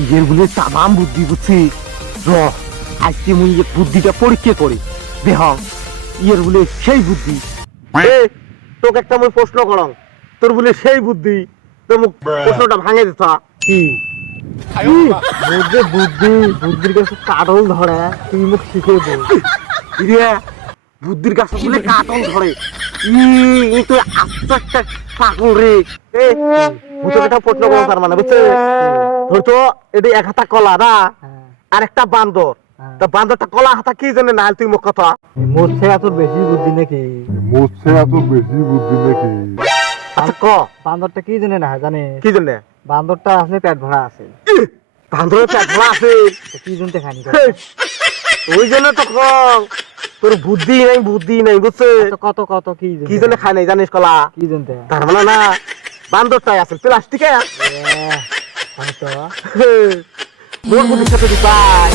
ইয়ের বলে তামাম বুদ্ধি বুঝছি র আজকে মুই এই বুদ্ধিটা পরীক্ষা করি দেহ ইয়ের বলে সেই বুদ্ধি এ তোকে একটা মুই প্রশ্ন করং তোর বলে সেই বুদ্ধি তো মুখ প্রশ্নটা ভাঙে দিতা কি বুদ্ধি বুদ্ধি বুদ্ধির কাছে কাটল ধরে তুই মুখ শিখে বল ইরে বুদ্ধির কাছে বলে কাটল ধরে ই তো আস্তে আস্তে পাগল রে এ মুই তোকে একটা প্রশ্ন করং তার মানে বুঝছে ধর তো এটি এক হাতা কলা না আর একটা বান্দর তা বান্দরটা কলা হাতা কি জন্য না তুই মুখ কথা মোরছে এত বেশি বুদ্ধি নাকি আচ্ছা ক বান্দরটা কি জন্য না জানে কি জন্য বান্দরটা আসলে পেট ভরা আছে বান্দরের পেট ভরা আছে তো কি জন্য খানি ওই জন্য তো কম তোর বুদ্ধি নাই বুঝছে কত কত কি জন্য খায় নাই জানিস কলা কি জন্য তার মানে না বান্দরটাই আছে প্লাস্টিকে হয়তো মোর বুদ্ধির সাথে দিপাই